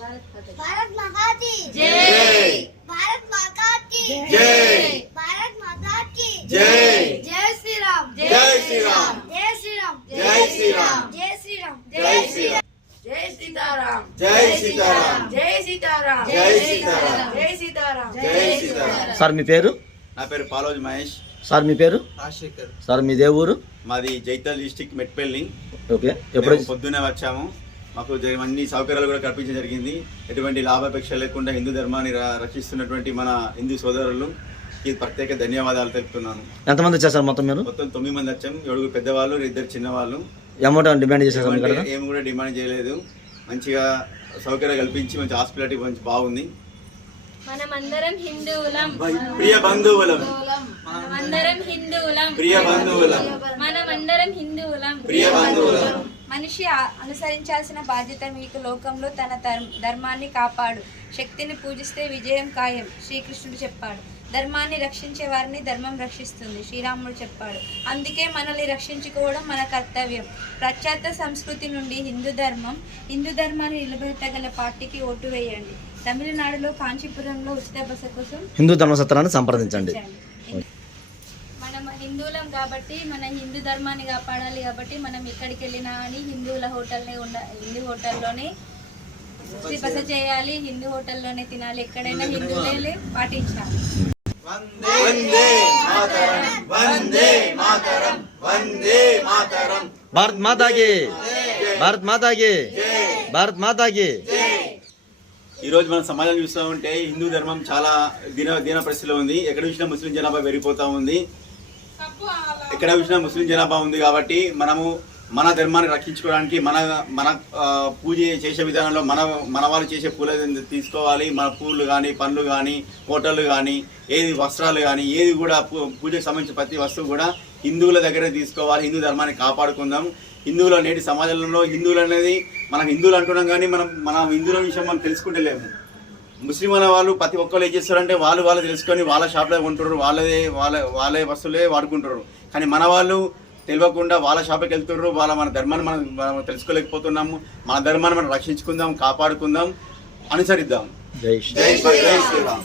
भारत माता की जय। भारत माता की जय। भारत माता की जय। जय श्री राम जय श्री राम। जय श्री राम जय श्री राम। जय श्री राम जय श्री राम। जय सीताराम। जय सीताराम। जय सीताराम। जय सीताराम। जय सीताराम। जय सीताराम। సార్ మీ పేరు? నా పేరు పాలోజ్ మహేష్. సార్ మీ పేరు? రాజశేఖర్. సార్ మీదే ఊరు? మాది జైతల్ డిస్ట్రిక్ట్ మెట్పల్లి. ఓకే. ఎప్పుడు పొద్దున్నే వచ్చాము. మాకు అన్ని సౌకర్యాలు కూడా కల్పించడం జరిగింది. ఎటువంటి లాభాపేక్ష లేకుండా హిందూ ధర్మాన్ని రక్షిస్తున్నటువంటి మన హిందూ సోదరులు ఈ ప్రత్యేక ధన్యవాదాలు తెలుపుతున్నాను. ఎంతమంది వచ్చారు సార్ మొత్తం మీరు? మొత్తం 9 మంది వచ్చాం. 7 పెద్దవాళ్ళు, 2 చిన్నవాళ్ళు. అమౌంట్ డిమాండ్ చేశారు? ఏం కూడా డిమాండ్ చేయలేదు. మంచిగా సౌకర్యం కల్పించి మంచి హాస్పిటాలిటీ మంచి బాగుంది. మనమందరం హిందువులం, ప్రియ బంధువులం, మనమందరం హిందువులం, ప్రియ బంధువులం, మనమందరం హిందువులం. ప్రియ బంధువులం. మనిషి అనుసరించాల్సిన బాధ్యత మీకు లోకంలో తన ధర్మాన్ని కాపాడు, శక్తిని పూజిస్తే విజయం ఖాయం శ్రీకృష్ణుడు చెప్పాడు. ధర్మాన్ని రక్షించే వారిని ధర్మం రక్షిస్తుంది శ్రీరాముడు చెప్పాడు. అందుకే మనల్ని రక్షించుకోవడం మన కర్తవ్యం. పాశ్చాత్య సంస్కృతి నుండి హిందూ ధర్మాన్ని నిలబెట్టగల పార్టీకి ఓటు వేయండి. తమిళనాడులో కాంచీపురంలో ఉచిత బస కోసం హిందూ ధర్మసత్రాన్ని సంప్రదించండి. మనం హిందువులం కాబట్టి మన హిందూ ధర్మాన్ని కాపాడాలి కాబట్టి మనం ఎక్కడికి వెళ్ళినా అని హిందూ హోటల్లోనే బస చేయాలి, హిందూ హోటల్లోనే తినాలి, ఎక్కడైనా హిందువులే పాటించాలి. వందే మాతరం, వందే మాతరం, వందే మాతరం. భారత్ మాతాకి, భారత్ మాతాకి, భారత్ మాతాకి. ఈరోజు మన సమాజం చూస్తూ ఉంటే హిందూ ధర్మం చాలా దీన పరిస్థితిలో ఉంది. ఎక్కడ చూసినా ముస్లిం జనాభా పెరిగిపోతూ ఉంది. ఎక్కడ చూసినా ముస్లిం జనాభా ఉంది కాబట్టి మనము మన ధర్మాన్ని రక్షించుకోవడానికి మన పూజ చేసే విధానంలో మన వాళ్ళు చేసే పూలు తీసుకోవాలి. మన పూలు కానీ, పండ్లు కానీ, హోటళ్ళు కానీ, ఏది వస్త్రాలు కానీ, ఏది కూడా పూజకు సంబంధించిన ప్రతి వస్తువు కూడా హిందువుల దగ్గరే తీసుకోవాలి. హిందూ ధర్మాన్ని కాపాడుకుందాం. హిందువుల నేటి సమాజంలో హిందువులు అనేది మనం హిందువులు అంటున్నాం కానీ మన హిందువుల విషయం మనం తెలుసుకుంటలేము. ముస్లిం అనే వాళ్ళు ప్రతి ఒక్కరు ఏం చేస్తారంటే వాళ్ళు తెలుసుకొని వాళ్ళ షాప్లో కొంటారు, వాళ్ళ వస్తువులే వాడుకుంటారు. కానీ మన వాళ్ళు తెలియకుండా వాళ్ళ షాప్కి వెళ్తున్నారు. మన ధర్మాన్ని మనం తెలుసుకోలేకపోతున్నాము. మన ధర్మాన్ని మనం రక్షించుకుందాం, కాపాడుకుందాం, అనుసరిద్దాం. జై జై శ్రీరామ్.